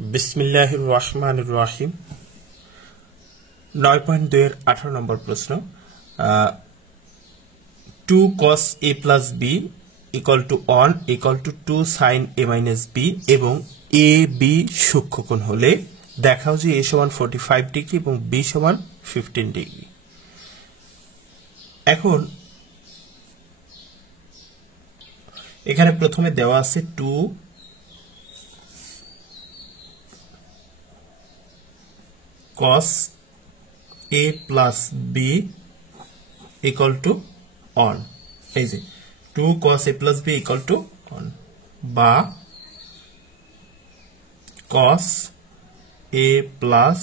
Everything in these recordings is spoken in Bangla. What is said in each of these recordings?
बिस्मिल्लाहिर रहमानिर रहीम 9.2 এর 18 নম্বর প্রশ্ন 2 cos a plus b equal to 1 equal to 2 sin a minus b এবং a b সূক্ষ্মকোণ হলে দেখাও যে a সমান 45 ডিগ্রি এবং b সমান 15 ডিগ্রি। এখন এখানে প্রথমে দেওয়া আছে 2 cos a plus b equal to 1 এই যে 2 cos a plus b equal to 1 বা cos a plus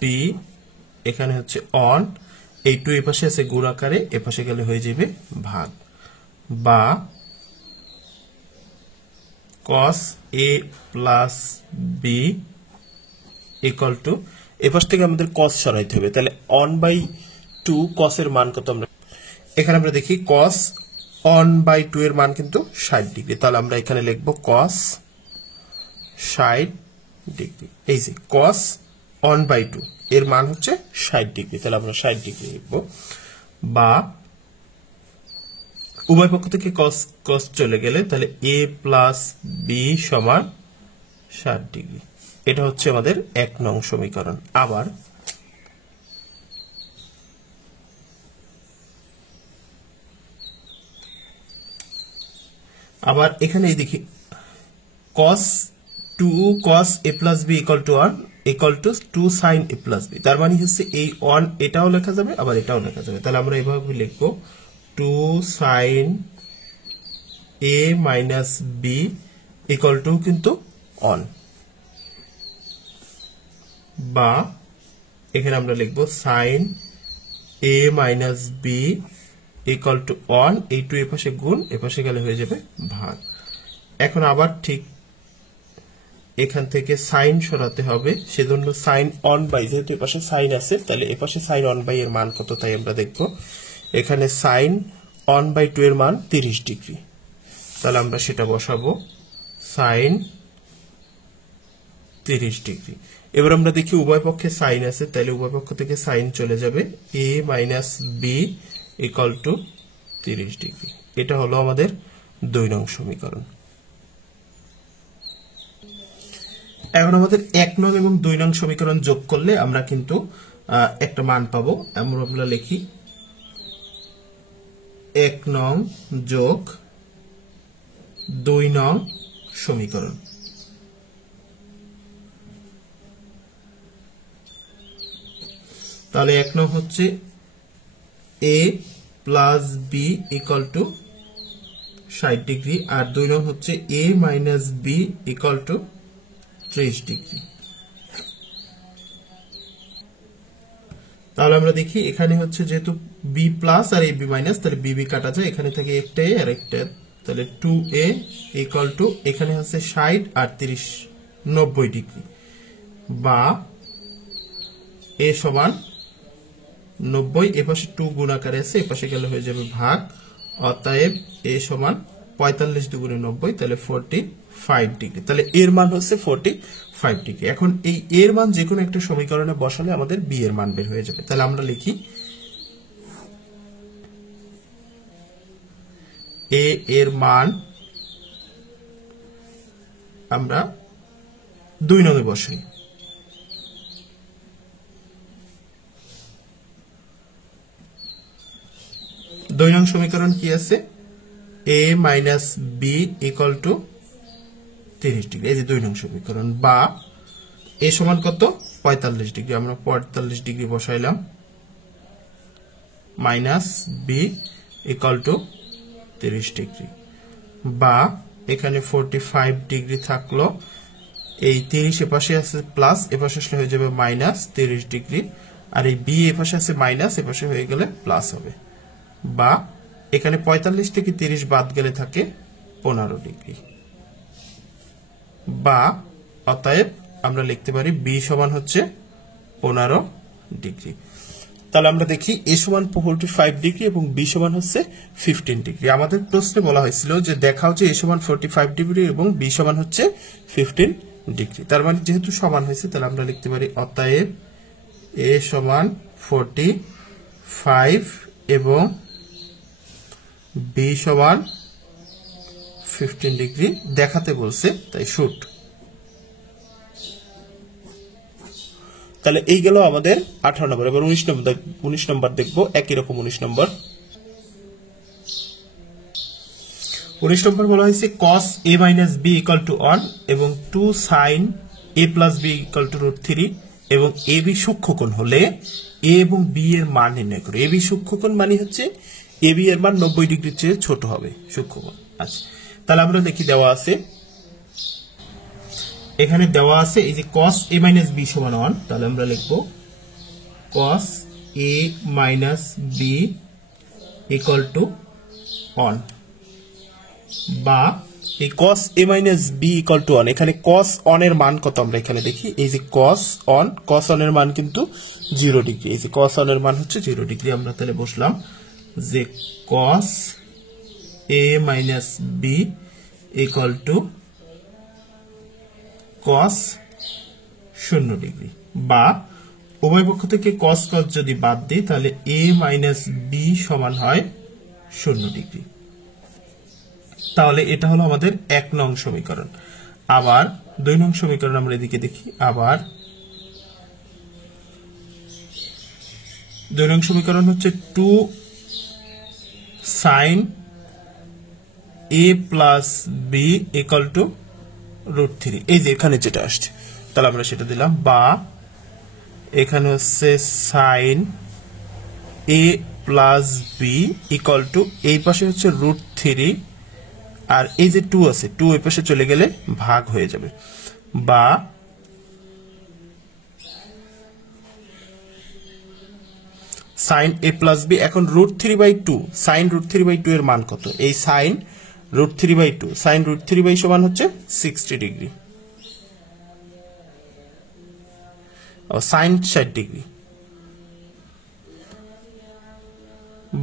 b এখানে হচ্ছে 1 এই 2 এর পাশে আছে গুণ আকারে এর পাশে গেলে হয়ে যাবে ভাগ বা cos a plus b equal to এই পাশ থেকে আমাদের cos সরাইতে হবে, তাহলে 1/2 cos এর মান কত আমরা এখানে আমরা দেখি cos 1/2 এর মান কিন্তু 60 ডিগ্রি, তাহলে আমরা এখানে লিখব cos 60 ডিগ্রি। এই যে cos 1/2 এর মান হচ্ছে 60 ডিগ্রি, তাহলে আমরা 60 ডিগ্রি লিখব বা উভয় পক্ষ থেকে cos চলে গেলে তাহলে a plus b সমান 60 ডিগ্রি। এটা হচ্ছে আমাদের 1 নং সমীকরণ। আবার এখানে দেখি cos 2 cos a plus b equal to 1 equal to 2 sin a plus b, তার মানে হচ্ছে এই 1 এটাও লেখা যাবে আবার এটাও লেখা যাবে, তাহলে আমরা এইভাবে লিখব 2 sin a minus b equal to কিন্তু 1 বা এখানে আমরা লিখব sin a minus b equal to 1 এই 2 এর পাশে গুণ এর পাশে গেলে হয়ে যাবে ভাগ। এখন আবার ঠিক এখান থেকে sin সরাতে হবে, সেজন্য sin 1/, যেহেতু এর পাশে sin আছে তাহলে এর পাশে sin 1/, এর মান কত তাই আমরা দেখব। এখানে sin 1/2 এর মান 30 ডিগ্রি, তাহলে আমরা সেটা বসাবো sin 30 ডিগ্রি। এবার আমরা দেখি উভয় পক্ষে sin আছে, তাহলে উভয় পক্ষ থেকে sin চলে যাবে a minus b equal to 30 degree. এটা হলো আমাদের 2 নং সমীকরণ। এখন আমাদের 1 নং এবং 2 নং সমীকরণ যোগ করলে আমরা কিন্তু একটা মান পাবো। আমরা লিখি 1 নং যোগ 2 নং সমীকরণ। তাহলে 1 নং হচ্ছে a plus b equal to 60 degree আর 2 নং হচ্ছে a minus b equal to 30 degree. তাহলে আমরা দেখি এখানে হচ্ছে যেহেতু b প্লাস আর ab মাইনাস, তাহলে bb কাটা যায়, এখানে থাকে একটা a আর একটা, তাহলে 2a equal to এখানে হচ্ছে 60 আর 30 90 ডিগ্রি বা a সমান 90, এ পাশে 2 গুণ আকারে আছে এ পাশে গেলে হয়ে যাবে ভাগ, অতএব a সমান 45 দুগুণে 90 তাহলে 45 ডিগ্রি, তাহলে এর মান হচ্ছে 45 ডিগ্রি। এখন এই এর মান যে কোনো একটা সমীকরণে বসালে আমাদের b এর মান বের হয়ে যাবে, তাহলে আমরা লিখি a এর মান আমরা 2 নং এ বসাই। দুই নং সমীকরণ কি আছে a minus b equal to 30 degree, এই যে 2 নং সমীকরণ বা a সমান কত 45 ডিগ্রি, আমরা 45 ডিগ্রি বসাইলাম minus b equal to 30 degree বা এখানে 45 ডিগ্রি থাকলো, এই 30 এর পাশে আছে প্লাস এর পাশে আসলে হয়ে যাবে মাইনাস 30 ডিগ্রি আর এই b এর পাশে আছে মাইনাস এর পাশে হয়ে গেলে প্লাস হবে বা এখানে 45 থেকে 30 বাদ গেলে থাকে 15 ডিগ্রি বা অতএব আমরা লিখতে পারি b সমান হচ্ছে 15 ডিগ্রি। তাহলে আমরা দেখি a সমান 45 ডিগ্রি এবং b সমান হচ্ছে 15 ডিগ্রি। আমাদের প্রশ্নে বলা হয়েছিল যে দেখাও যে a সমান 45 ডিগ্রি এবং b সমান হচ্ছে 15 ডিগ্রি। তার মানে যেহেতু সমান হয়েছে তাহলে আমরা লিখতে পারি অতএব এ সমান 45 এবং বি সমান 15 ডিগ্রি দেখাতে বলছে, তাই শুট। তাহলে এই গেল আমাদের 18 নম্বর। এবার 19 নম্বর দেখবো, একই রকম 19 নম্বর। 19 নম্বর বলা হয়েছে cos a minus b equal to 1 এবং 2 sin a plus b equal to √3 এবং a b সূক্ষ্মকোণ হলে a এবং b এর মান নির্ণয় করে। a b সূক্ষ্মকোণ মানে হচ্ছে a b এর মান 90 ডিগ্রির চেয়ে ছোট হবে সূক্ষ্মকোণ। আচ্ছা, তাহলে আমরা দেখি দেওয়া আছে, এখানে দেওয়া আছে এই যে cos a minus b সমান 1, তাহলে আমরা লিখবো cos a minus b equal to 1 বা এই cos a minus b equal to 1। এখানে cos 1 এর মান কত আমরা এখানে দেখি, এই যে cos 1 এর মান কিন্তু 0 ডিগ্রি, এই যে cos 1 এর মান হচ্ছে 0 ডিগ্রি। আমরা তাহলে বসলাম যে cos a minus b equal to cos 0 degree বা উভয় পক্ষ থেকে cos যদি বাদ দিই তাহলে a minus b সমান হয় 0 ডিগ্রি। তাহলে এটা হলো আমাদের 1 নং সমীকরণ। আবার 2 নং সমীকরণ আমরা এদিকে দেখি। আবার 2 নং সমীকরণ হচ্ছে 2 sin a plus b equal to √3, এই যে এখানে যেটা আসছে তাহলে আমরা সেটা দিলাম, বা এখানে হচ্ছে sin a plus b equal to এই পাশে হচ্ছে √3 আর এই যে 2 আছে 2 এই পাশে চলে গেলে ভাগ হয়ে যাবে, বা sin a plus b এখন √3/2 sin √3/2 এর মান কত, এই sin √3/2 sin √3/2 সমান হচ্ছে 60 ডিগ্রি ও sin 60 ডিগ্রি,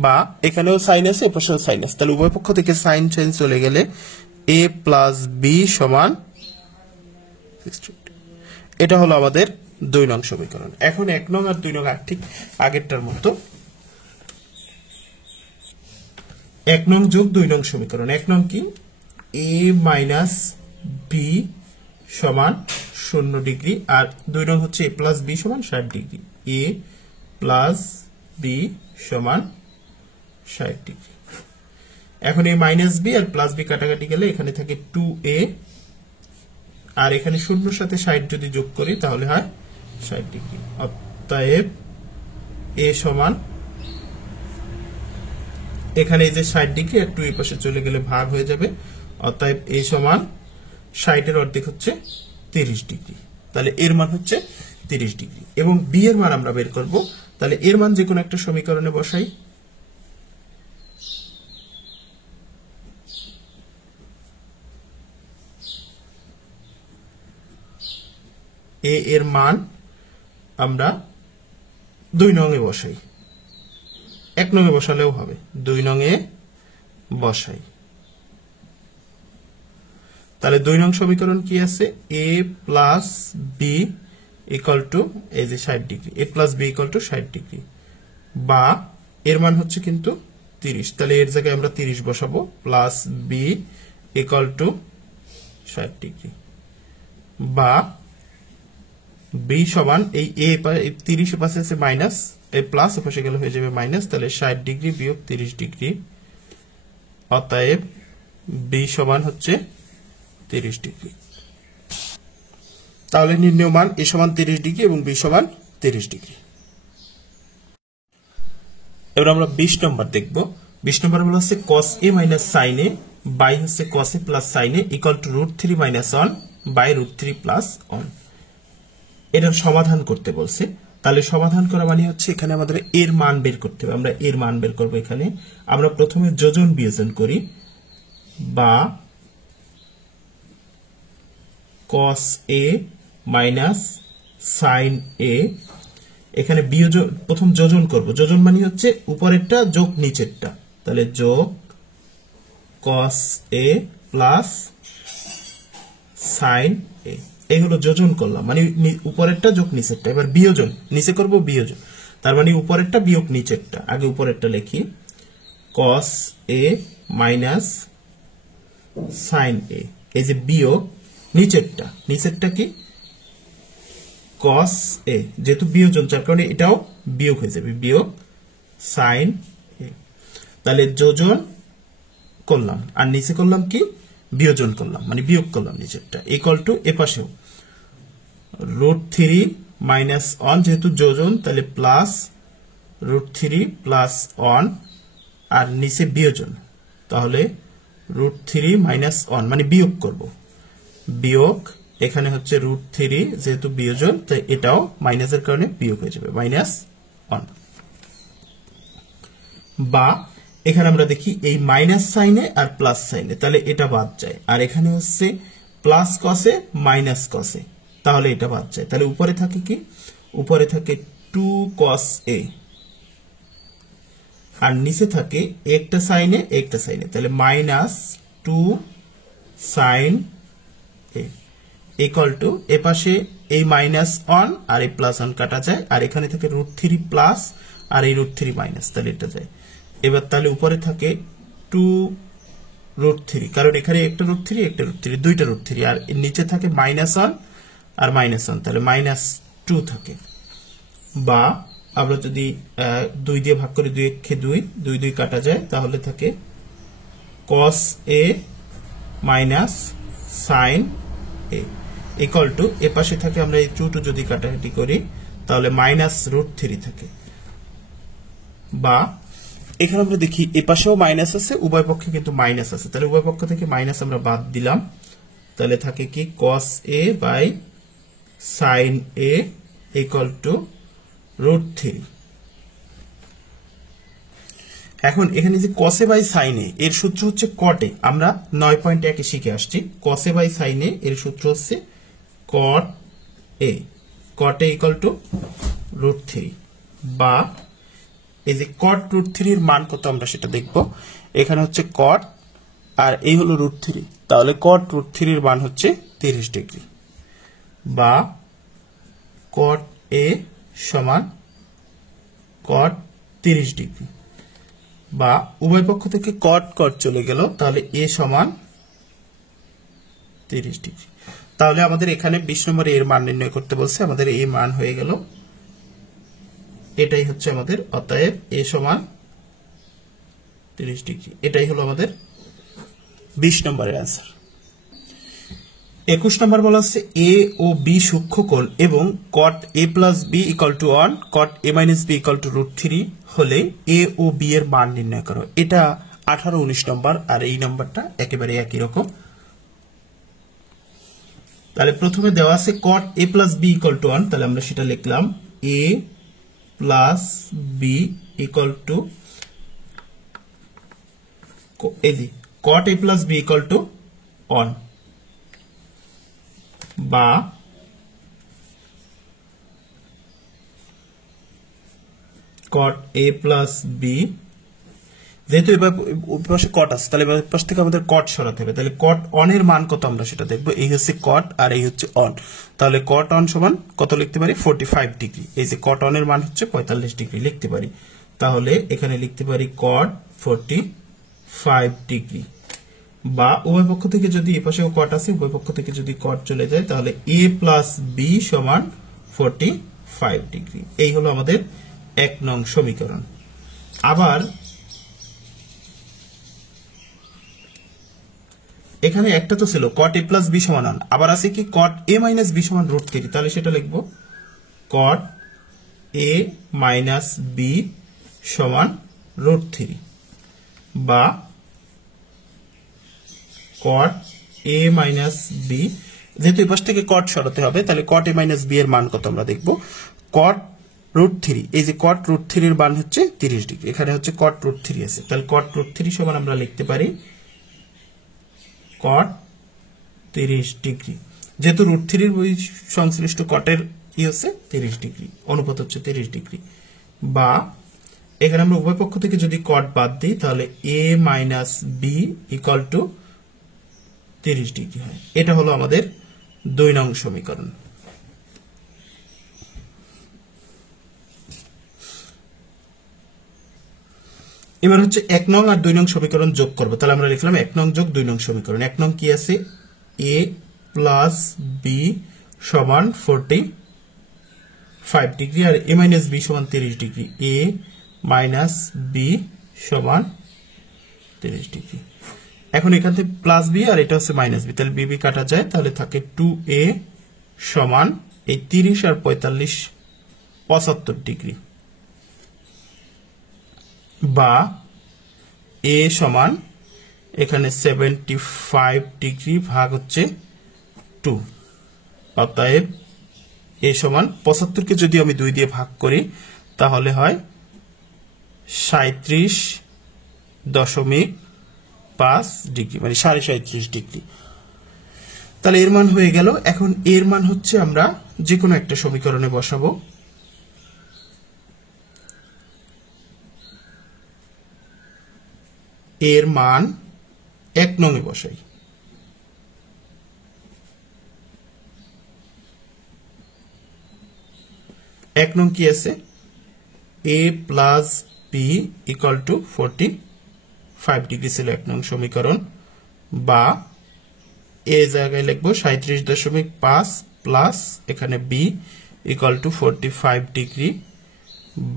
বা এখানেও sin আছে এপাশেও sin আছে, তাহলে উভয় পক্ষ থেকে sin চেঞ্জ চলে গেলে a plus b সমান 60। এটা হলো আমাদের 2 নং সমীকরণ। এখন 1 নং আর 2 নং ঠিক আগেরটার মতো, 1 নং যোগ 2 নং সমীকরণ। 1 নং কি, a minus b সমান 0 ডিগ্রি আর 2 নং হচ্ছে a plus b সমান 60 ডিগ্রি, a plus b সমান 60 ডিগ্রি। এখন এই মাইনাস বি আর প্লাস বি কাটাকাটি গেলে এখানে থাকে 2a আর এখানে 0 সাথে 60 যদি যোগ করি তাহলে হয় 60 ডিগ্রি। অতএব a সমান এখানে এই যে 60 ডিগ্রি আর 2 এর পাশে চলে গেলে ভাগ হয়ে যাবে, অতএব a সমান 60 এর অর্ধেক হচ্ছে 30 ডিগ্রি। তাহলে এর মান হচ্ছে 30 ডিগ্রি এবং b এর মান আমরা বের করব। তাহলে এর মান যে কোনো একটা সমীকরণে বসাই। a এর মান আমরা 2 নং এ বসাই, 1 নং এ বসালেও হবে, 2 নং এ বসাই। তাহলে 2 নং সমীকরণ কি আছে, a plus b equal to এই যে 60 degree, a plus b equal to 60 degree, বা এর মান হচ্ছে কিন্তু 30, তাহলে এর জায়গায় আমরা 30 বসাবো, plus b equal to 60 degree, বা b সমান এই a 30 এর পাশে আছে মাইনাস, এই প্লাস এর পাশে গেলে হয়ে যাবে মাইনাস, তাহলে 60 ডিগ্রি বিয়োগ 30 ডিগ্রি, অতএব b সমান হচ্ছে 30 ডিগ্রি। তাহলে নির্ণয় মান a সমান 30 ডিগ্রি এবং b সমান 30 ডিগ্রি। এবার আমরা 20 নম্বর দেখব। 20 নম্বর বলা হচ্ছে cos a minus sin a by হচ্ছে cos a plus sin a equal to √3 minus 1 by √3 plus 1। এটার সমাধান করতে বলছে। তাহলে সমাধান করা মানে হচ্ছে এখানে আমাদের এর মান বের করতে হবে। আমরা এর মান বের করব। এখানে আমরা প্রথমে যোজন বিয়োজন করি, বা cos a minus sin a, এখানে বিয়োজন প্রথম যোজন করব। যোজন মানে হচ্ছে উপরেরটা যোগ নিচেরটা, তাহলে যোগ cos a plus সাইন এ। এই হলো যোজন করলাম, মানে উপরেরটা যোগ নিচেরটা। এবার বিয়োজন, নিচে করব বিয়োজন, তার মানে উপরেরটা বিয়োগ নিচেরটা। আগে উপরেরটা লিখি, কস এ মাইনাস সাইন এ, এই যে বিয়োগ নিচেরটা, নিচেরটা কি কস এ, যেহেতু বিয়োজন যার কারণে এটাও বিয়োগ হয়ে যাবে, বিয়োগ সাইন এ। তাহলে যোজন করলাম আর নিচে করলাম কি বিয়োজন করলাম, মানে বিয়োগ করলাম নিচেরটা, ইকুয়াল টু এ পাশেও √3 মাইনাস 1, যেহেতু যোজন তাহলে প্লাস √3 প্লাস 1 আর নিচে বিয়োজন, তাহলে √3 মাইনাস 1 মানে বিয়োগ করব, বিয়োগ এখানে হচ্ছে √3, যেহেতু বিয়োজন তাই এটাও মাইনাসের কারণে বিয়োগ হয়ে যাবে, -1। বা এখানে আমরা দেখি এই মাইনাস সাইনে আর প্লাস সাইনে, তাহলে এটা বাদ যায়, আর এখানে হচ্ছে প্লাস কসে মাইনাস কসে, তাহলে এটা বাদ যায়। তাহলে উপরে থাকে কি, উপরে থাকে 2 cos a আর নিচে থাকে একটা সাইনে একটা সাইনে, তাহলে -2 sin a ইকুয়াল টু এ পাশে এই -1 আর এই +1 কাটা যায়, আর এখানে থাকে √3 প্লাস আর এই √3 মাইনাস, তাহলে এটা যায়। এবার তাহলে উপরে থাকে 2√3, কারণ এখানে একটা √3 একটা √3 দুইটা √3, আর নিচে থাকে -1 আর -1, তাহলে -2 থাকে। বা আমরা যদি 2 দিয়ে ভাগ করি, 2 একে 2, 2 2 কাটা যায়, তাহলে থাকে cos a minus sin a equal to এ পাশে থাকে, আমরা এই 2 যদি কাটাকাটি করি তাহলে -√3 থাকে। বা এখানে আমরা দেখি এ পাশেও মাইনাস আছে, উভয় পক্ষে কিন্তু মাইনাস আছে, তাহলে উভয় পক্ষ থেকে মাইনাস আমরা বাদ দিলাম, তাহলে থাকে কি cos a by sin a equal to √3। এখন এখানে যে cos a by sin a এর সূত্র হচ্ছে cot a, আমরা 9.1 শিখে আসছি। cos a by sin a এর সূত্র হচ্ছে cot a, cot a equal to √3। বা এই যে cot √3 এর মান কত আমরা সেটা দেখব। এখানে হচ্ছে cot আর এই হলো √3, তাহলে cot √3 এর মান হচ্ছে 30 ডিগ্রি। বা cot a সমান cot 30 ডিগ্রি। বা উভয় পক্ষ থেকে cot cot চলে গেল, তাহলে a সমান 30 ডিগ্রি। তাহলে আমাদের এখানে 20 নম্বরে এর মান নির্ণয় করতে বলছে, আমাদের এই মান হয়ে গেল, এটাই হচ্ছে আমাদের, অতএব a সমান 30 ডিগ্রি। এটাই হলো আমাদের 20 নম্বরের आंसर। 21 নম্বর বলা আছে a ও b সূক্ষ্মকোণ এবং cot a plus b equal to 1, cot a minus b equal to √3 হলে a ও b এর মান নির্ণয় করো। এটা 18 19 নম্বর, আর এই নম্বরটা একেবারে একই রকম। তাহলে প্রথমে দেওয়া আছে cot a plus b equal to 1, তাহলে আমরা সেটা লিখলাম a plus b equal to cot a plus b equal to 1। বা cot a plus b, যেহেতু এবার পাশে cot আছে তাহলে এবার পাশ থেকে আমাদের cot সরাতে হবে, তাহলে cot on এর মান কত আমরা সেটা দেখব। এই হচ্ছে cot আর এই হচ্ছে on, তাহলে cot on সমান কত লিখতে পারি 45 ডিগ্রি। এই যে cot on এর মান হচ্ছে 45 ডিগ্রি লিখতে পারি, তাহলে এখানে লিখতে পারি cot 45 ডিগ্রি। বা উভয় পক্ষ থেকে যদি এই পাশেও cot আছে, উভয় পক্ষ থেকে যদি cot চলে যায়, তাহলে a plus b সমান 45 ডিগ্রি। এই হলো আমাদের 1 নং সমীকরণ। আবার এখানে একটা তো ছিল cot a plus b সমান 1, আবার আছে কি cot a minus b সমান √3, তাহলে সেটা লিখব cot a minus b সমান √3। বা cot a minus b, যেহেতু এই পাশ থেকে cot সরাতে হবে, তাহলে cot a minus b এর মান কত আমরা দেখব। cot √3, এই যে cot √3 এর মান হচ্ছে 30 ডিগ্রি, এখানে হচ্ছে cot √3 আছে, তাহলে cot √3 সমান আমরা লিখতে পারি cot 30 ডিগ্রি। যেহেতু √3 এর সংশ্লিষ্ট cot এর কি হচ্ছে 30 ডিগ্রি, অনুপাত হচ্ছে 30 ডিগ্রি। বা এখানে আমরা উভয় পক্ষ থেকে যদি cot বাদ দিই, তাহলে a minus b equal to 30 degree হয়। এটা হলো আমাদের 2 নং সমীকরণ। এবার হচ্ছে 1 নং আর 2 নং সমীকরণ যোগ করব। তাহলে আমরা লিখলাম 1 নং যোগ 2 নং সমীকরণ। 1 নং কি আছে? a প্লাস b সমান 45 ডিগ্রি আর a মাইনাস b সমান 30 ডিগ্রি। a মাইনাস b সমান 30 ডিগ্রি। এখন এখান থেকে প্লাস b আর এটা হচ্ছে মাইনাস b, তাহলে b কাটা যায়, তাহলে থাকে 2a সমান এই 30 আর 45 75 ডিগ্রি, বা a সমান এখানে 75 ডিগ্রি ভাগ হচ্ছে 2। অতএব a সমান 75 কে যদি আমি 2 দিয়ে ভাগ করি তাহলে হয় 37.5 ডিগ্রি, মানে 37.5 ডিগ্রি। তাহলে এর মান হয়ে গেল। এখন এর মান হচ্ছে আমরা যে কোনো একটা সমীকরণে বসাবো। এর মান 1 নং এ বসাই। এক নং কি আছে? a plus b equal to 45 degree ছিল 1 নং সমীকরণ, বা a জায়গায় লিখবো 37.5 প্লাস এখানে b ইকুয়াল টু 45 ডিগ্রি,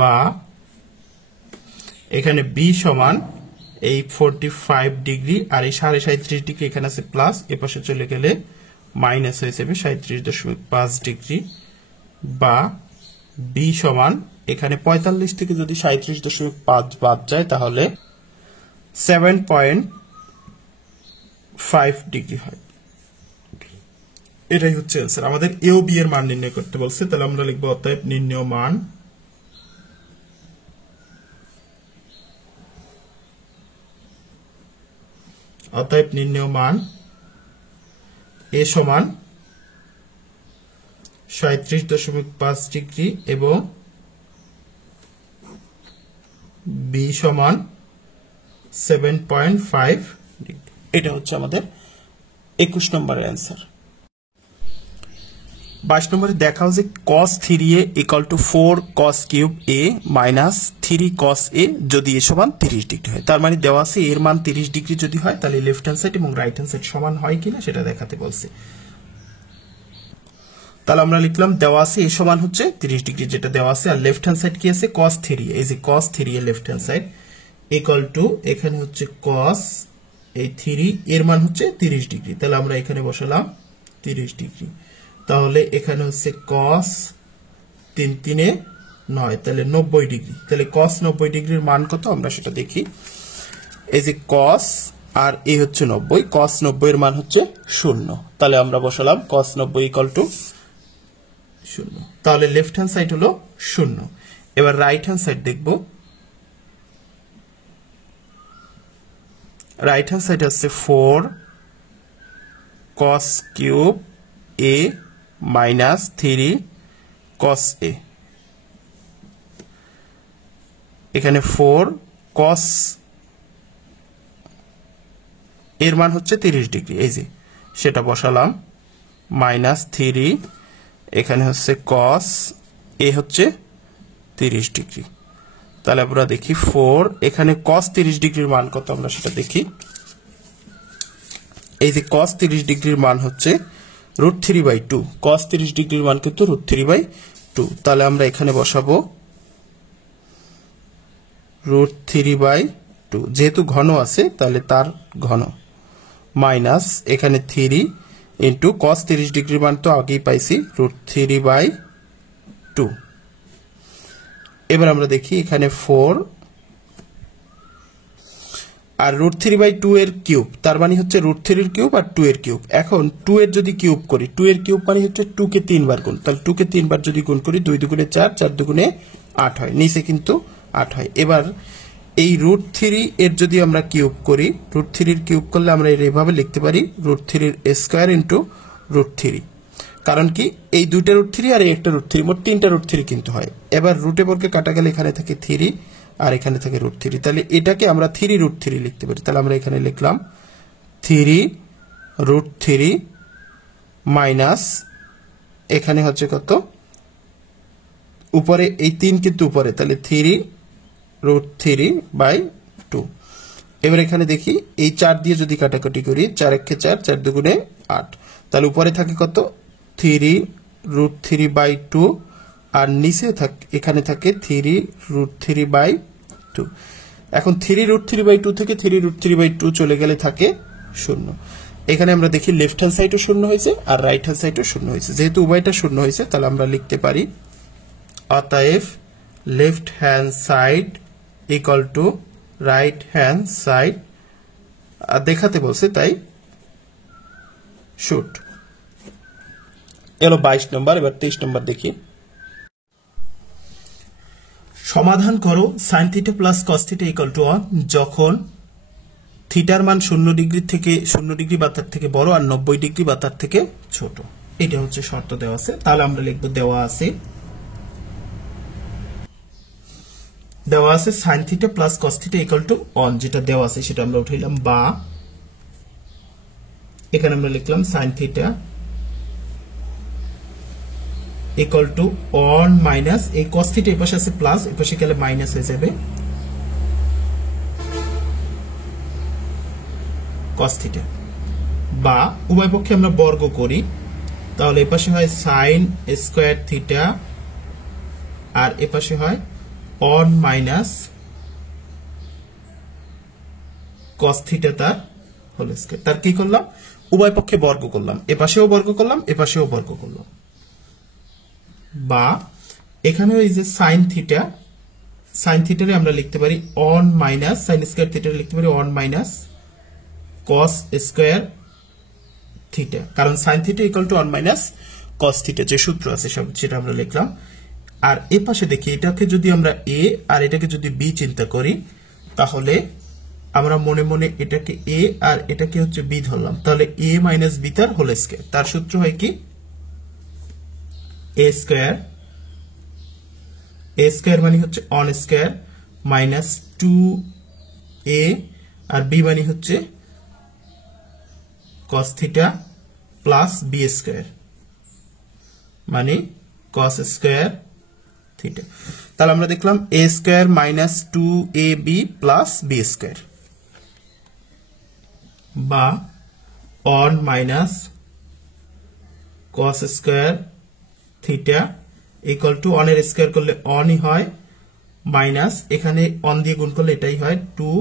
বা এখানে b সমান এই 45 ডিগ্রি আর এই 37.5 ডিগ্রি এখানে আছে প্লাস, এ পাশে চলে গেলে মাইনাস হয়ে যাবে 37.5 ডিগ্রি, বা b সমান এখানে 45 থেকে যদি 37.5 বাদ যায় তাহলে 7.5 ডিগ্রি হয়। এটাই হচ্ছে आंसर। আমাদের a ও b এর মান নির্ণয় করতে বলছে, তাহলে আমরা লিখব অতএব নির্ণেয় মান a সমান 37.5 ডিগ্রি এবং b সমান 7.5 ডিগ্রি। এটা হচ্ছে আমাদের 21 নম্বরের आंसर। 22 নম্বরে দেখাও যে cos 3a equal to 4 cos cube a minus 3 cos a যদি a সমান 30 ডিগ্রি হয়। তার মানে দেওয়া আছে এর মান 30 ডিগ্রি যদি হয় তাহলে লেফট হ্যান্ড সাইড এবং রাইট হ্যান্ড সাইড সমান হয় কিনা সেটা দেখাতে বলছে। তাহলে আমরা লিখলাম দেওয়া আছে a সমান হচ্ছে 30 ডিগ্রি যেটা দেওয়া আছে, আর লেফট হ্যান্ড সাইড কি আছে? cos 3a, এই যে cos 3a left hand side equal to এখানে হচ্ছে cos এই 3 এর মান হচ্ছে 30 ডিগ্রি, তাহলে আমরা এখানে বসালাম 30 ডিগ্রি। তাহলে এখানে হচ্ছে cos 3 3 9, তাহলে 90 ডিগ্রি। তাহলে cos 90 ডিগ্রির মান কত আমরা সেটা দেখি। এই যে cos আর এই হচ্ছে 90, cos 90 এর মান হচ্ছে 0, তাহলে আমরা বসালাম cos 90 ইকুয়াল টু 0। তাহলে লেফট হ্যান্ড সাইড হলো 0। এবার রাইট হ্যান্ড সাইড দেখব। রাইট হ্যান্ড সাইড আছে 4 cos cube a minus 3 cos a, এখানে 4 cos এর মান হচ্ছে 30 ডিগ্রি, এই যে সেটা বসালাম, মাইনাস 3 এখানে হচ্ছে cos a হচ্ছে 30 ডিগ্রি। তাহলে আমরা দেখি 4 এখানে cos 30 ডিগ্রির মান কত আমরা সেটা দেখি। এই যে cos 30 ডিগ্রির মান হচ্ছে √3/2, cos 30 ডিগ্রির মান কিন্তু √3/2। তাহলে আমরা এখানে বসাবো √3/2, যেহেতু ঘন আছে তাহলে তার ঘন, মাইনাস এখানে 3 ইন্টু cos 30 ডিগ্রির মান তো আগেই পাইছি √3/2। এবার আমরা দেখি এখানে 4 আর √3/2 এর কিউব, তার মানে হচ্ছে √3 এর কিউব আর 2 এর কিউব। এখন 2 এর যদি কিউব করি, 2 এর কিউব মানে হচ্ছে 2 কে 3 বার গুণ, তাহলে 2 কে 3 বার যদি গুণ করি 2 দুগুণে 4, 4 দুগুণে 8 হয়, নিচে কিন্তু 8 হয়। এবার এই √3 এর যদি আমরা কিউব করি, √3 এর কিউব করলে আমরা এইভাবে লিখতে পারি √3 এর স্কয়ার ইনটু √3, কারণ কি এই দুইটা √3 আর একটা √3 মোট 3টা √3 কিন্তু হয়। এবার রুটে বর্গে কাটা গেলে এখানে থাকে 3 আর এখানে থাকে √3, তাহলে এটাকে আমরা 3 √3 লিখতে পারি। তাহলে আমরা এখানে লিখলাম 3 √3 মাইনাস এখানে হচ্ছে কত উপরে এই 3 কিন্তু উপরে তাহলে 3√3/2 এবার এখানে দেখি এই 4 দিয়ে যদি কাটাকাটি করি 4 × 4 4 × 2 = 8 তাহলে উপরে থাকে কত 3√3/2 আর নিচে থাকে এখানে থাকে 3√3/2 এখন 3√3/2 থেকে 3√3/2 চলে গেলে থাকে 0 এখানে আমরা দেখি লেফট হ্যান্ড সাইডও 0 হয়েছে আর রাইট হ্যান্ড সাইডও 0 হয়েছে যেহেতু উভয়টা 0 হয়েছে তাহলে আমরা লিখতে পারি অতএব left hand side equal to right hand side দেখাতে বলছে তাই শুট এলো 22 নম্বর এবার 23 নম্বর দেখি সমাধান করো sin θ plus cos θ equal to 1 যখন থিটার মান 0 ডিগ্রি থেকে 0 ডিগ্রি বা তার থেকে বড় আর 90 ডিগ্রি বা তার থেকে ছোট এটা হচ্ছে শর্ত দেওয়া আছে তাহলে আমরা লিখব দেওয়া আছে sin θ plus cos θ equal to 1 যেটা দেওয়া আছে সেটা আমরা উঠাইলাম বা এখানে আমরা লিখলাম sin θ ইকুয়াল টু 1 মাইনাস এই cos θ এর পাশে আছে প্লাস এর পাশে গেলে মাইনাস হয়ে যাবে cos θ বা উভয় পক্ষে আমরা বর্গ করি তাহলে এই পাশে হয় sin স্কয়ার θ আর এই পাশে হয় 1 মাইনাস cos θ তার হোল স্কয়ার তার কি করলাম উভয় পক্ষে বর্গ করলাম এ পাশেও বর্গ করলাম এ পাশেও বর্গ করলাম বা এখানে এই যে sin θ রে আমরা লিখতে পারি 1 মাইনাস sin স্কয়ার θ রে লিখতে পারি 1 মাইনাস cos স্কয়ার θ কারণ sin θ equal to 1 minus cos θ যে সূত্র আছে সব সেটা আমরা লিখলাম আর এই পাশে দেখি এটাকে যদি আমরা a আর এটাকে যদি b চিন্তা করি তাহলে আমরা মনে মনে এটাকে a আর এটাকে হচ্ছে b ধরলাম তাহলে a মাইনাস b তার হোল স্কয়ার তার সূত্র হয় কি a স্কয়ার মানে হচ্ছে 1 স্কয়ার মাইনাস 2a আর b মানে হচ্ছে cos θ প্লাস b স্কয়ার মানে cos স্কয়ার θ তাহলে আমরা দেখলাম a square minus 2ab plus b square বা 1 minus cos square θ equal to 1 এর স্কয়ার করলে 1 ই হয় মাইনাস এখানে 1 দিয়ে গুণ করলে এটাই হয় 2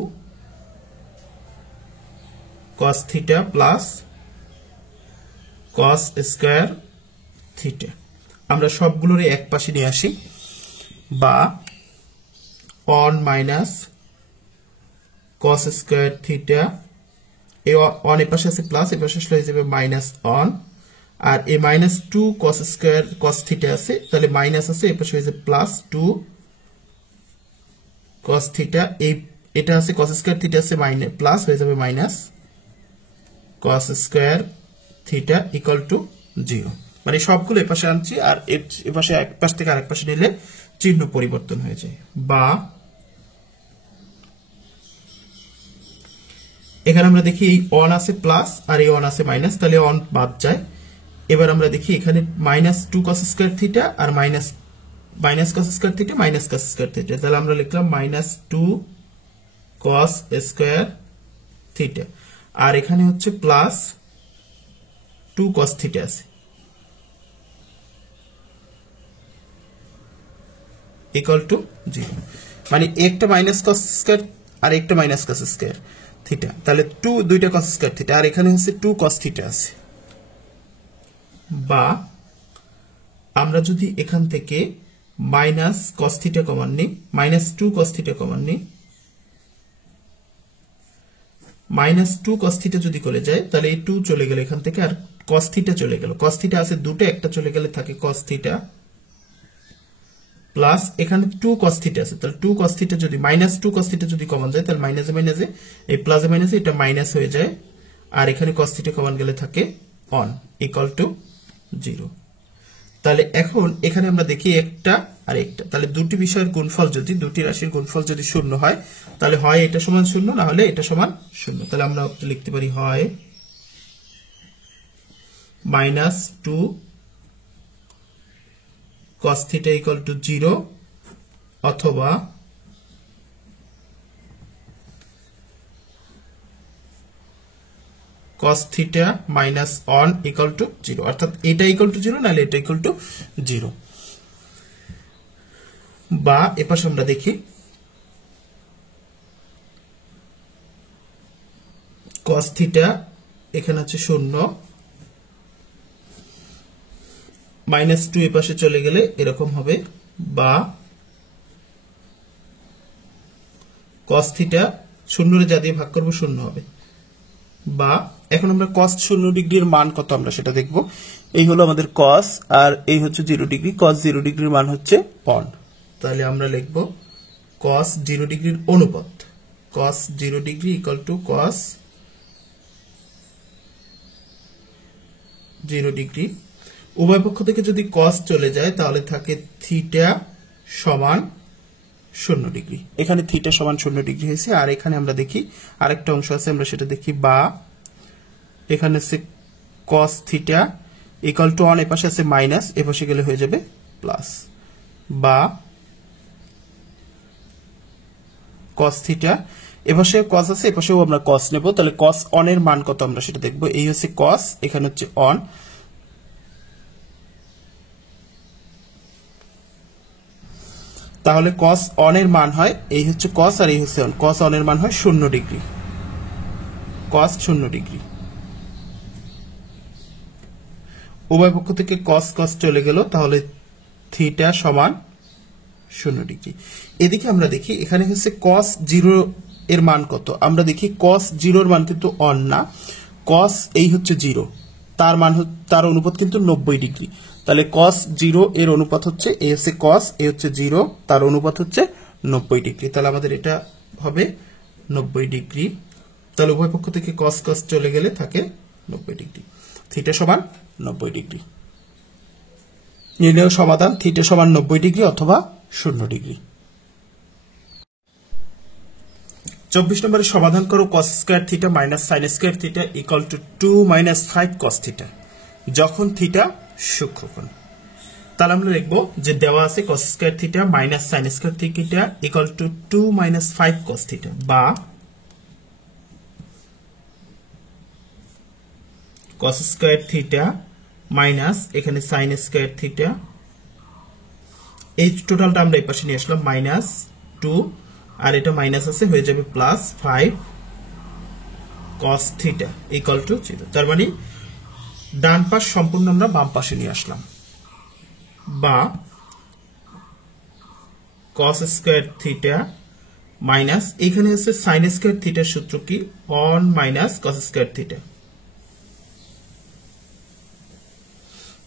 cos θ প্লাস cos স্কয়ার θ আমরা সবগুলোর এক পাশে নিয়ে আসি বা 1 মাইনাস cos স্কয়ার θ এই 1 এর পাশে আছে প্লাস এর পাশে আসলে হয়ে যাবে মাইনাস 1 আর এই মাইনাস 2 cos স্কয়ার cos θ আছে তাহলে মাইনাস আছে এর পাশে হয়ে যাবে প্লাস 2 cos θ এই এটা আছে cos স্কয়ার θ আছে মাইনাস প্লাস হয়ে যাবে minus cos square θ equal to 0 মানে সবগুলো এই পাশে আনছি আর এই পাশে এক পাশ থেকে আরেক পাশে নিলে চিহ্ন পরিবর্তন হয়ে যায় বা এখানে আমরা দেখি এই 1 আছে প্লাস আর এই 1 আছে মাইনাস তাহলে 1 বাদ যায় এবার আমরা দেখি এখানে মাইনাস 2 cos স্কয়ার θ আর minus cos square θ minus cos square θ তাহলে আমরা লিখলাম মাইনাস 2 cos স্কয়ার θ আর এখানে হচ্ছে প্লাস 2 cos θ আছে ইকুয়াল টু 0 মানে একটা মাইনাস cos স্কয়ার আর একটা মাইনাস cos স্কয়ার θ তাহলে 2 দুইটা cos স্কয়ার θ আর এখানে হচ্ছে 2 cos θ আছে বা আমরা যদি এখান থেকে মাইনাস cos θ কমন নিই মাইনাস 2 cos θ কমন নিই মাইনাস 2 cos θ যদি চলে যায় তাহলে এই 2 চলে গেল এখান থেকে আর cos θ চলে গেল cos θ আছে দুটো একটা চলে গেলে থাকে cos θ প্লাস এখানে 2 cos θ আছে তাহলে 2 cos θ যদি মাইনাস 2 cos θ যদি কমন যায় তাহলে মাইনাসে মাইনাসে এই প্লাসে মাইনাসে এটা মাইনাস হয়ে যায় আর এখানে cos θ কমন গেলে থাকে 1 ইকুয়াল টু 0 তাহলে এখন এখানে আমরা দেখি একটা আর একটা তাহলে দুটি বিষয়ের গুণফল যদি দুটি রাশির গুণফল যদি শূন্য হয় তাহলে হয় এটা সমান শূন্য না হলে এটা সমান শূন্য তাহলে আমরা লিখতে পারি হয় minus 2 cos theta equal to 0 অথবা cos theta minus 1 equal to 0, অর্থাৎ এটা ইকুয়াল টু 0 নাহলে এটা ইকুয়াল টু 0। বা এপাশে আমরা দেখি cos থিটা এখানে আছে 0, মাইনাস 2 এপাশে চলে গেলে এরকম হবে, বা cos থিটা 0 যা দিয়ে ভাগ করব 0 হবে। বা এখন আমরা cos 0 ডিগ্রির মান কত আমরা সেটা দেখব। এই হলো আমাদের cos আর এই হচ্ছে 0 ডিগ্রি, cos 0 ডিগ্রির মান হচ্ছে 1। তাহলে আমরা লিখব cos 0 ডিগ্রির অনুপাত, cos 0 degree equal to cos 0 degree. উভয় পক্ষ থেকে যদি cos চলে যায় তাহলে থাকে থিটা সমান 0 ডিগ্রি। এখানে থিটা সমান 0 ডিগ্রি হয়েছে। আর এখানে আমরা দেখি আরেকটা অংশ আছে, আমরা সেটা দেখি। বা এখানে আছে cos থিটা ইকুয়াল টু 1, এপাশে আছে মাইনাস, এপাশে গেলে হয়ে যাবে প্লাস। বা cos থিটা এপাশে cos আছে, এপাশেও আমরা cos নেব, তাহলে cos 1 এর মান কত আমরা সেটা দেখব। এই হচ্ছে cos, এখানে হচ্ছে 1, তাহলে cos 1 এর মান হয়, এই হচ্ছে cos আর এই হচ্ছে 1, cos 1 এর মান হয় 0 ডিগ্রি, cos 0 ডিগ্রি। উভয় পক্ষ থেকে cos cos চলে গেল, তাহলে থিটা সমান 0 ডিগ্রি। এদিকে আমরা দেখি এখানে হচ্ছে cos 0 এর মান কত। আমরা দেখি cos 0 এর মান কিন্তু 1 না, cos এই হচ্ছে 0, তার মান তার অনুপাত কিন্তু 90 ডিগ্রি। তাহলে cos 0 এর অনুপাত হচ্ছে, এ হচ্ছে cos, এ হচ্ছে 0, তার অনুপাত হচ্ছে 90 ডিগ্রি। তাহলে আমাদের এটা হবে 90 ডিগ্রি। তাহলে উভয় পক্ষ থেকে cos cos চলে গেলে থাকে 90 ডিগ্রি, থিটা সমান 90 ডিগ্রি। নির্ণয় সমাধান থিটা সমান 90 ডিগ্রি অথবা 0 ডিগ্রি। 24 নম্বরে সমাধান করো cos square theta minus sin square theta equal two 2 minus 5 cos theta যখন থিটা সূক্ষ্মকোণ। তাহলে আমরা লিখব যে দেওয়া আছে cos square theta minus sin square theta equal two 2 minus 5 cos theta, বা cos স্কয়ার থিটা মাইনাস এখানে sin স্কয়ার থিটা, এই টোটালটা আমরা এই পাশে নিয়ে আসলাম, মাইনাস 2 আর এটা মাইনাস আছে হয়ে যাবে plus 5 cos theta equal to 0। তার মানে ডান পাশ সম্পূর্ণ আমরা বাম পাশে নিয়ে আসলাম। বা cos স্কয়ার থিটা মাইনাস এখানে আছে sin স্কয়ার থিটার সূত্র কি 1 মাইনাস cos স্কয়ার থিটা।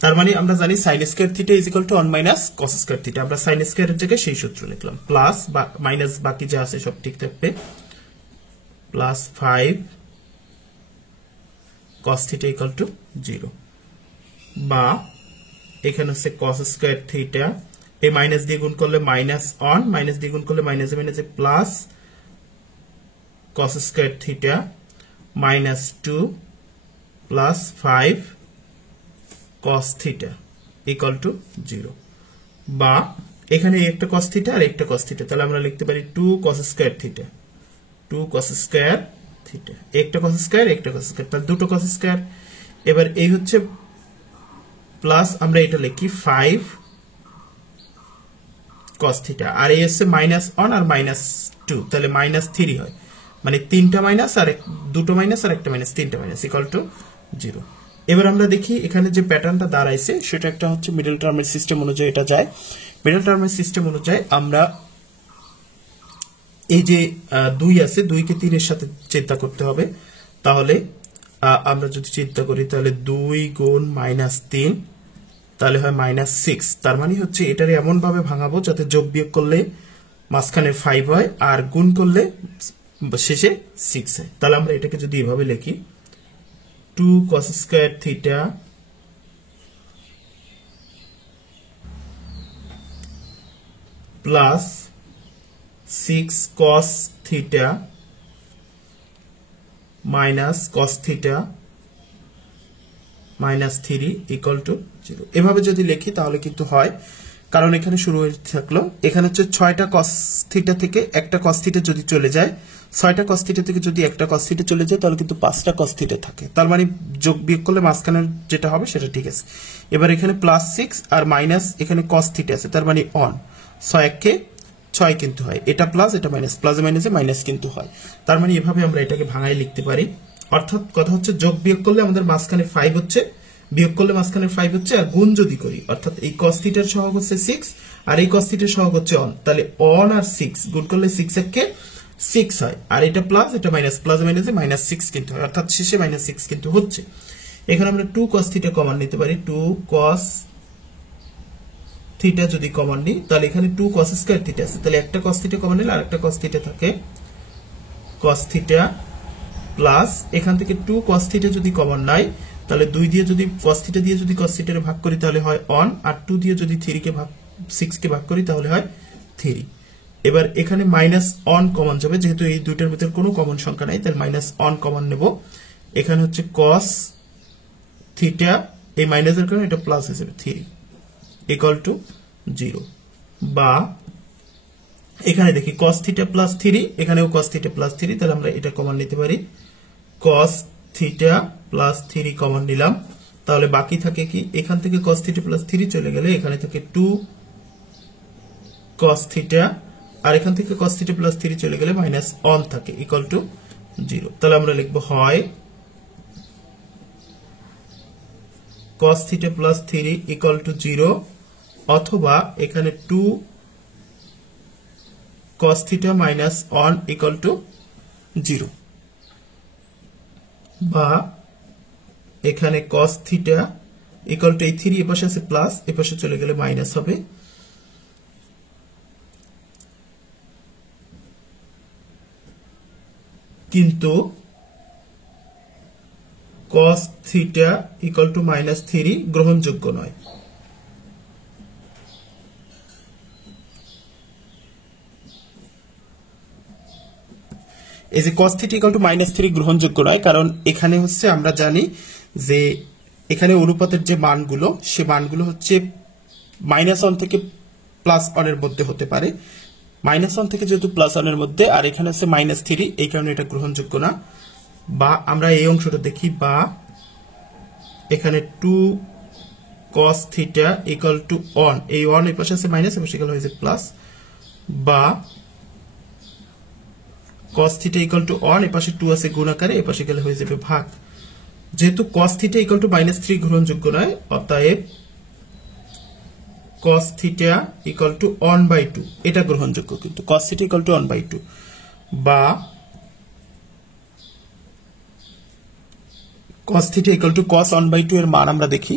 তার মানে আমরা জানি sin square theta is equal to 1 minus cos square theta. আমরা sin স্কয়ারের জায়গায় সেই সূত্র লিখলাম, প্লাস বা মাইনাস বাকি যা আছে সব ঠিক থাকবে, plus 5 cos theta equal to 0। বা এখানে হচ্ছে cos স্কয়ার থিটা, এই মাইনাস দিয়ে গুণ করলে মাইনাস 1, মাইনাস দিয়ে গুণ করলে মাইনাসে মাইনাসে plus cos square theta minus 2 plus 5 cos theta equal to 0। বা এখানে একটা cos থিটা আর একটা cos থিটা, তাহলে আমরা লিখতে পারি 2 cos square theta, 2 cos square theta, একটা cos স্কয়ার একটা cos স্কয়ার, তাহলে দুটো cos স্কয়ার। এবার এই হচ্ছে প্লাস, আমরা এটা লিখি 5 cos থিটা, আর এই হচ্ছে মাইনাস 1 আর মাইনাস 2, তাহলে মাইনাস 3 হয়, মানে তিনটা মাইনাস আর দুটো মাইনাস আর একটা মাইনাস, তিনটা মাইনাস ইকুয়াল টু 0। এবার আমরা দেখি এখানে যে প্যাটার্নটা দাঁড়াইছে সেটা একটা হচ্ছে মিডল টার্মের সিস্টেম অনুযায়ী এটা যায়। মিডল টার্মের সিস্টেম অনুযায়ী আমরা এই যে 2 আছে, 2 কে 3 এর সাথে চিন্তা করতে হবে। তাহলে আমরা যদি চিন্তা করি তাহলে 2 গুণ মাইনাস 3 তাহলে হয় মাইনাস 6। তার মানে হচ্ছে এটারে এমন ভাবে ভাঙাবো যাতে যোগ বিয়োগ করলে মাঝখানে 5 হয় আর গুণ করলে শেষে 6 হয়। তাহলে আমরা এটাকে যদি এভাবে লিখি 2 cos square theta plus 6 cos theta minus cos theta minus 3 equal to 0। এভাবে যদি লিখি তাহলে কিন্তু হয়, কারণ এখানে শুরু হয়ে থাকলো, এখানে হচ্ছে 6টা cos থিটা থেকে একটা cos থিটা যদি চলে যায়, 6টা cos থিটা থেকে যদি একটা cos থিটা চলে যায় তাহলে কিন্তু 5টা cos থিটা থাকে, তার মানে যোগ বিয়োগ করলে মাঝখানের যেটা হবে সেটা ঠিক আছে। এবার এখানে +6 আর মাইনাস এখানে cos থিটা আছে, তার মানে অন 6 কে 6 কিন্তু হয়, এটা প্লাস এটা মাইনাস, প্লাসে মাইনাসে মাইনাস কিন্তু হয়, তার মানে এভাবে আমরা এটাকে ভাঙায় লিখতে পারি। অর্থাৎ কথা হচ্ছে যোগ বিয়োগ করলে আমাদের মাঝখানে 5 হচ্ছে, বিয়োগ করলে মাঝখানে 5 হচ্ছে, আর গুণ যদি করি অর্থাৎ এই cos থিটার সহগ হচ্ছে 6 আর এই cos থিটার সহগ হচ্ছে অন, তাহলে অন আর 6 গুণ করলে 6 একে 6 হয়, আর এটা প্লাস এটা মাইনাস, প্লাস মাইনাসে মাইনাস 6 কিন্তু হয়, অর্থাৎ শেষে মাইনাস 6 কিন্তু হচ্ছে। এখানে আমরা 2 cos থিটা কমন নিতে পারি, 2 cos থিটা যদি কমন নিই তাহলে এখানে 2 cos স্কয়ার থিটা আছে, তাহলে একটা cos থিটা কমন নিলে আরেকটা cos থিটা থাকে, cos থিটা প্লাস এখান থেকে 2 cos থিটা যদি কমন নাই তাহলে 2 দিয়ে যদি cos থিটা দিয়ে যদি cos থিটারে ভাগ করি তাহলে হয় অন, আর 2 দিয়ে যদি 3 কে ভাগ 6 কে ভাগ করি তাহলে হয় 3। এবার এখানে মাইনাস অন কমন যাবে, যেহেতু এই দুইটার ভিতর কোনো কমন সংখ্যা নাই তাই মাইনাস অন কমন নেব। এখানে হচ্ছে cos থিটা, এই মাইনাসের কারণে এটা প্লাস হয়ে যাবে 3 ইকুয়াল টু 0, বা এখানে দেখি cos থিটা প্লাস 3, এখানেও cos থিটা প্লাস 3, তাহলে আমরা এটা কমন নিতে পারি, cos থিটা প্লাস 3 কমন নিলাম, তাহলে বাকি থাকে কি, এখান থেকে cos থিটা প্লাস 3 চলে গেলে এখানে থাকে 2 cos থিটা, আর এখান থেকে cos থিটা প্লাস 3 চলে গেলে মাইনাস অন থাকে ইকুয়াল টু 0। তাহলে আমরা লিখবো হয় cos theta plus 3 equal to 0, অথবা এখানে 2 cos theta minus on equal to 0, বা এখানে cos থিটা ইকুয়াল টু এই 3 এর পাশে আছে প্লাস, এর পাশে চলে গেলে মাইনাস হবে, কিন্তু cos theta equal two minus 3 গ্রহণযোগ্য নয়। এই যে cos theta equal two minus 3 গ্রহণযোগ্য নয়, কারণ এখানে হচ্ছে আমরা জানি যে এখানে অনুপাতের যে মানগুলো সে মানগুলো হচ্ছে -1 থেকে +1 এর মধ্যে হতে পারে, -1 থেকে যেহেতু +1 এর মধ্যে, আর এখানে হচ্ছে -3, এই কারণে এটা গ্রহণযোগ্য না। বা আমরা এই অংশটা দেখি, বা এখানে 2 cos theta equal two on, এই অন এর পাশে আছে মাইনাস, এর পাশে গেলে হয়েছে প্লাস, বা cos theta equal two on, এর পাশে 2 আছে গুণ আকারে, এর পাশে গেলে হয়ে যাবে ভাগ। যেহেতু cos থিটা ইকুয়াল টু -3 গ্রহণযোগ্য নয়, অতএব cos থিটা ইকুয়াল টু 1/2 এটা গ্রহণযোগ্য, কিন্তু cos থিটা ইকুয়াল টু 1/2, বা cos theta equal two cos 1/2 এর মান আমরা দেখি,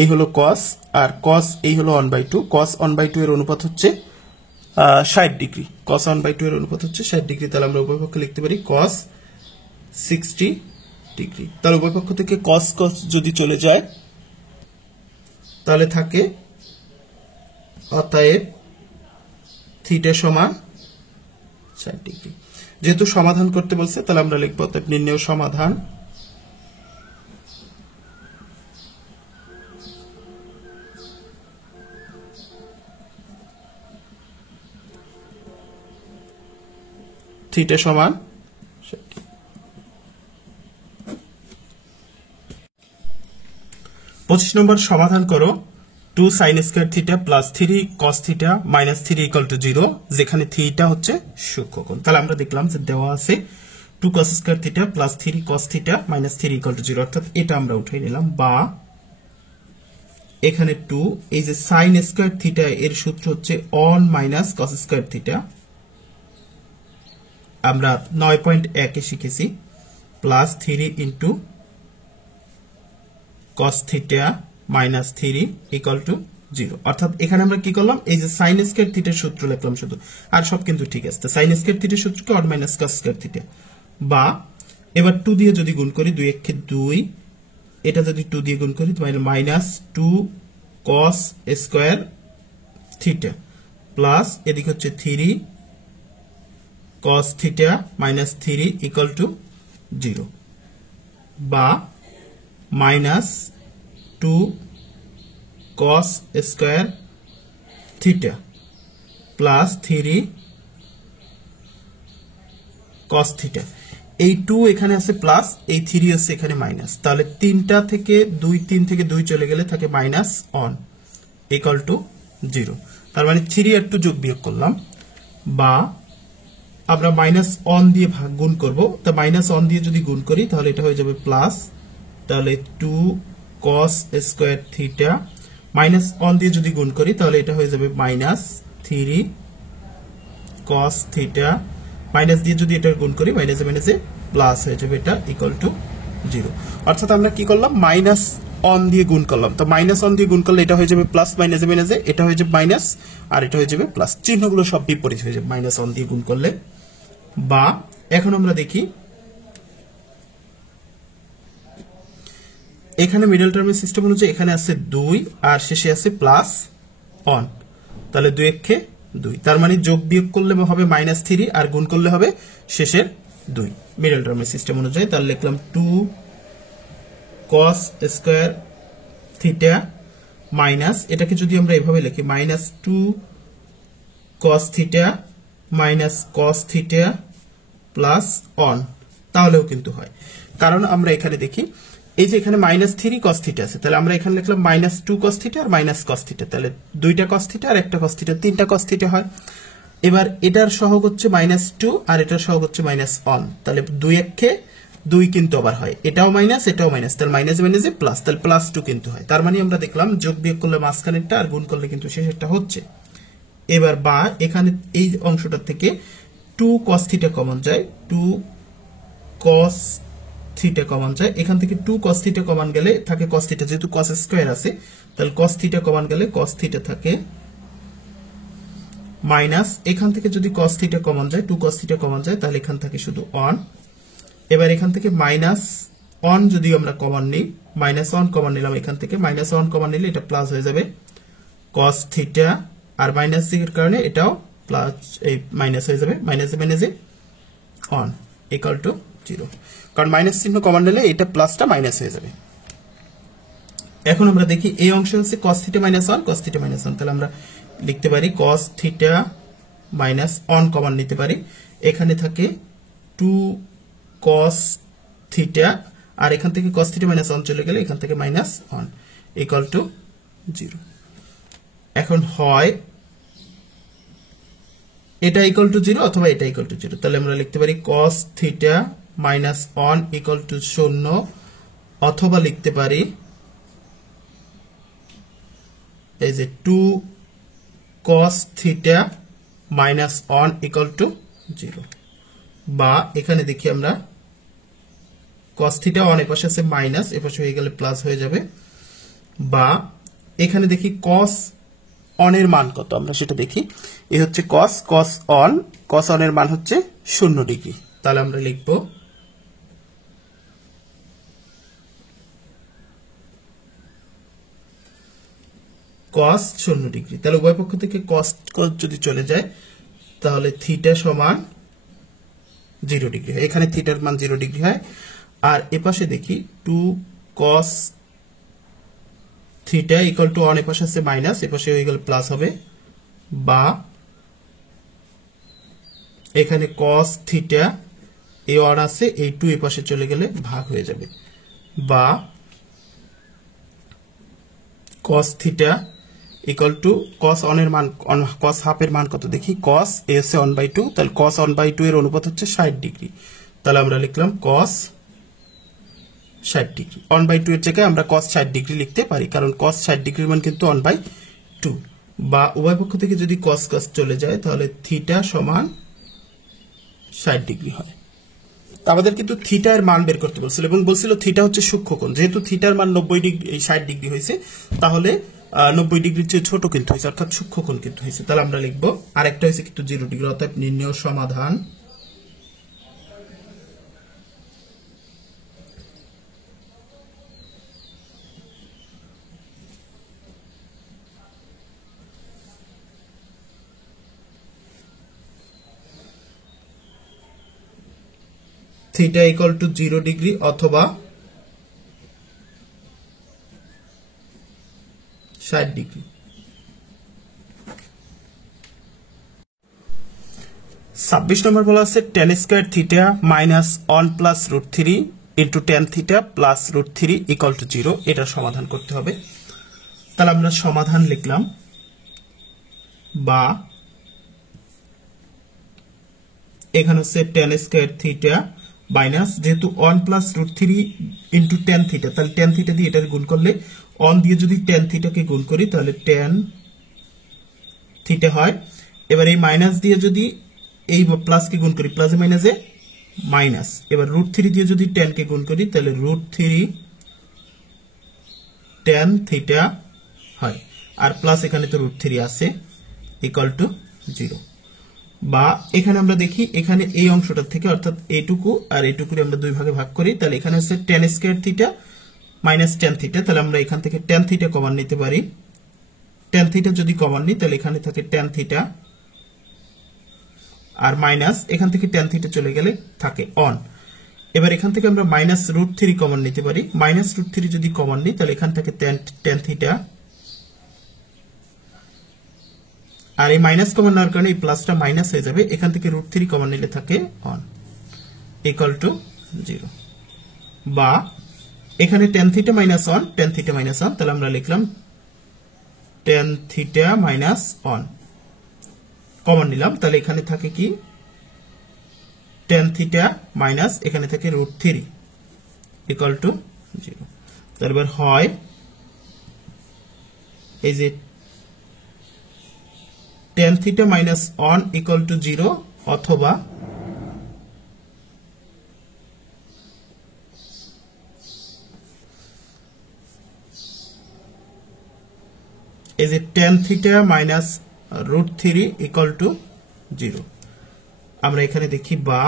এই হলো cos আর cos এই হলো 1/2, cos 1/2 এর অনুপাত হচ্ছে 60 ডিগ্রি, cos 1/2 এর অনুপাত হচ্ছে 60 ডিগ্রি, তাহলে আমরা উভয় পক্ষে লিখতে পারি cos 60 ডিগ্রি। তাহলে উভয় পক্ষ থেকে cos cos যদি চলে যায় তাহলে থাকে, অতএব থিটা সমান 60 ডিগ্রি। যেহেতু সমাধান করতে বলছে তাহলে আমরা লিখব অতএব নির্ণেয় সমাধান থিটা সমান 60। 25 নম্বর সমাধান করো 2 sin square theta plus 3 cos theta minus 3 equal to 0, যেখানে থিটা হচ্ছে সূক্ষ্মকোণ। তাহলে আমরা দেখলাম যে দেওয়া আছে 2 cos square theta plus 3 cos theta minus 3 equal to 0, অর্থাৎ এটা আমরা উঠাই নিলাম, বা এখানে 2, এই যে sin স্কয়ার থিটা এর সূত্র হচ্ছে on minus cos square theta, আমরা 9.1 এ শিখেছি, plus 3 into cos theta minus 3 equal to 0, অর্থাৎ এখানে আমরা কি করলাম, এই যে sin স্কয়ার থিটার সূত্র লিখলাম শুধু, আর সব কিন্তু ঠিক আছে। sin স্কয়ার থিটার সূত্রকে one minus cos square theta, বা এবার 2 দিয়ে যদি গুণ করি, 2 একে 2, এটা যদি 2 দিয়ে গুণ করি তাহলে minus 2 cos square theta plus এদিকে হচ্ছে 3 cos theta minus 3 equal to 0, বা minus 2 cos square theta plus 3 cos theta. এই 2 এখানে আছে প্লাস, এই 3 আছে এখানে মাইনাস, তাহলে 3 থেকে 2 চলে গেলে থাকে মাইনাস 1 ইকুয়াল টু 0। তার মানে 3 আর 2 যোগ বিয়োগ করলাম, বা আমরা মাইনাস 1 দিয়ে গুণ করব। তো মাইনাস 1 দিয়ে যদি গুণ করি তাহলে এটা হয়ে যাবে প্লাস, তাহলে 2 cos স্কয়ার থিটা, মাইনাস 1 দিয়ে যদি গুণ করি তাহলে এটা হয়ে যাবে মাইনাস 3 cos থিটা, মাইনাস দিয়ে যদি এটা গুণ করি মাইনাসে মাইনাসে প্লাস হয়ে যাবে, এটা ইকুয়াল টু 0। অর্থাৎ আমরা কি করলাম, মাইনাস 1 দিয়ে গুণ করলাম, তো মাইনাস 1 দিয়ে গুণ করলে এটা হয়ে যাবে প্লাস, মাইনাসে মাইনাসে এটা হয়ে যাবে মাইনাস, আর এটা হয়ে যাবে প্লাস, চিহ্নগুলো সব বিপরীত হয়ে যাবে মাইনাস 1 দিয়ে গুণ করলে। বা এখন আমরা দেখি এখানে মিডল টার্মের সিস্টেম অনুযায়ী এখানে আছে 2 আর শেষে আছে প্লাস 1, তাহলে 2 একে 2, তার মানে যোগ বিয়োগ করলে হবে মাইনাস 3 আর গুণ করলে হবে শেষের 2 মিডল টার্মের সিস্টেম অনুযায়ী। তাহলে লিখলাম 2 cos স্কয়ার থিটা মাইনাস, এটাকে যদি আমরা এভাবে লিখি minus 2 cos theta minus cos theta plus 1, তাহলেও কিন্তু হয়। কারণ আমরা এখানে দেখি এই যে এখানে মাইনাস 3 cos থিটা আছে, তাহলে আমরা এখানে লিখলাম মাইনাস 2 cos থিটা আর মাইনাস cos থিটা, তাহলে 2টা cos থিটা আর একটা cos থিটা, 3টা cos থিটা হয়। এবার এটার সহগ হচ্ছে মাইনাস 2 আর এটার সহগ হচ্ছে মাইনাস 1, তাহলে 2 একে 2 কিন্তু আবার হয়, এটাও মাইনাস এটাও মাইনাস, তাহলে মাইনাস মাইনাসে প্লাস, তাহলে প্লাস 2 কিন্তু হয়। তার মানে আমরা দেখলাম যোগ বিয়োগ করলে মাঝখানেরটা আর গুণ করলে কিন্তু শেষেরটা হচ্ছে। এবার বা এখানে এই অংশটা থেকে 2 cos থিটা কমন যায়, 2 cos থিটা কমন যায়, এখান থেকে 2 cos থিটা কমন গেলে থাকে cos থিটা, যেহেতু cos স্কয়ার আছে তাহলে cos থিটা কমন গেলে cos থিটা থাকে মাইনাস, এখান থেকে যদি cos থিটা কমন যায় 2 cos থিটা কমন যায় তাহলে এখান থেকে শুধু 1। এবার এখান থেকে মাইনাস 1 যদি আমরা কমন নিই, মাইনাস 1 কমন নিলাম, এখান থেকে মাইনাস 1 কমন নিলে এটা প্লাস হয়ে যাবে cos থিটা, আর মাইনাস এর কারণে এটাও প্লাস, এই মাইনাস হয়ে যাবে, মাইনাসে মাইনাসে 1 ইকুয়াল টু 0, কারণ মাইনাস চিহ্ন কমন নিলে এটা প্লাসটা মাইনাস হয়ে যাবে। এখন আমরা দেখি এই অংশ হচ্ছে cos theta minus 1 cos theta minus 1, তাহলে আমরা লিখতে পারি cos থিটা মাইনাস 1 কমন নিতে পারি, এখানে থাকে 2 cos থিটা, আর এখান থেকে cos থিটা মাইনাস 1 চলে গেলে এখান থেকে মাইনাস 1 ইকুয়াল টু 0। এখন হয় এটা ইকুয়াল টু 0 অথবা এটা ইকুয়াল টু 0, তাহলে আমরা লিখতে পারি cos theta minus 1 equal to 0, অথবা লিখতে পারি এই যে 2 cos theta minus 1 equal to 0। বা এখানে দেখি আমরা cos থিটা 1 এর পাশে আছে মাইনাস, এর পাশে হয়ে গেলে প্লাস হয়ে যাবে। বা এখানে দেখি cos 1 এর মান কত, আমরা সেটা দেখি। এই হচ্ছে cos 1 এর মান হচ্ছে 0 ডিগ্রি, তাহলে আমরা লিখব cos 0 ডিগ্রি, তাহলে উভয় পক্ষ থেকে cos যদি চলে যায় তাহলে থিটা সমান 0 ডিগ্রি হয়, এখানে থিটার মান 0 ডিগ্রি হয়। আর এপাশে দেখি 2 cos থিটা ইকুয়াল টু 1, এপাশে আছে মাইনাস, এপাশে হয়ে গেলে প্লাস হবে। বা এখানে cos থিটা এই 1 আছে, এই 2 এপাশে চলে গেলে ভাগ হয়ে যাবে। বা cos theta equal two cos 1 এর মান, cos হাফ এর মান কত দেখি, cos এ আছে 1/2, তাহলে cos 1/2 এর অনুপাত হচ্ছে 60 ডিগ্রি, তাহলে আমরা লিখলাম cos 60 ডিগ্রি। 1/2 এর জায়গায় আমরা cos 60 ডিগ্রি লিখতে পারি, কারণ cos 60 ডিগ্রির মান কিন্তু 1/2। বা উভয় পক্ষ থেকে যদি cos চলে যায় তাহলে থিটা সমান 60 ডিগ্রি হয়। আমাদের কিন্তু থিটা এর মান বের করতে বলছিল এবং বলছিল থিটা হচ্ছে সূক্ষ্মকোণ, যেহেতু থিটার মান 90 ডিগ্রি, এই 60 ডিগ্রি হয়েছে, তাহলে 90 ডিগ্রির চেয়ে ছোট কিন্তু হয়েছে, অর্থাৎ সূক্ষ্মকোণ কিন্তু হয়েছে। তাহলে আমরা লিখবো আরেকটা হয়েছে কিন্তু 0 ডিগ্রি, অর্থাৎ নির্ণেয় সমাধান থিটা ইকুয়াল টু 0 ডিগ্রি অথবা 60 ডিগ্রি। ছাব্বিশ নম্বর বলা আছে tan square theta minus 1 plus root 3 into tan theta plus root 3 equal to 0। এটার সমাধান করতে হবে। তাহলে আমরা সমাধান লিখলাম, বা এখানে হচ্ছে tan স্কয়ার থিটা মাইনাস, যেহেতু 1 plus root 3 into tan theta, তাহলে tan থিটা দিয়ে এটার গুণ করলে 1 দিয়ে যদি tan থিটাকে গুণ করি তাহলে tan থিটা হয়। এবার এই মাইনাস দিয়ে যদি এই প্লাস কে গুণ করি, প্লাসে মাইনাসে মাইনাস। এবার রুট 3 দিয়ে যদি tan কে গুণ করি তাহলে রুট 3 tan থিটা হয়, আর প্লাস এখানে তো রুট 3 আছে ইকুয়াল টু 0। বা এখানে আমরা দেখি এখানে এই অংশটা থেকে অর্থাৎ এইটুকু আর এইটুকু আমরা দুই ভাগে ভাগ করি, তাহলে এখানে হচ্ছে tan square theta minus tan theta, তাহলে আমরা এখান থেকে tan থিটা কমন নিতে পারি। tan থিটা যদি কমন নিই তাহলে এখানে থাকে tan থিটা আর মাইনাস এখান থেকে tan থিটা চলে গেলে থাকে 1। এবার এখান থেকে আমরা মাইনাস রুট 3 কমন নিতে পারি। মাইনাস রুট 3 যদি কমন নিই তাহলে এখান থেকে tan থিটা, আর এই মাইনাস কমন নেওয়ার কারণে এই প্লাসটা মাইনাস হয়ে যাবে। এখান থেকে রুট 3 কমন নিলে থাকে 1 ইকুয়াল টু 0। বা এখানে tan theta minus 1, tan theta minus 1, তাহলে আমরা লিখলাম tan থিটা মাইনাস 1 কমন নিলাম, তাহলে এখানে থাকে কি tan থিটা মাইনাস এখানে থাকে রুট 3 ইকুয়াল টু 0। তারপর হয় এই যে tan theta minus 1 equal to 0, অথবা এই যে tan theta minus root 3 equal to 0। আমরা এখানে দেখি, বা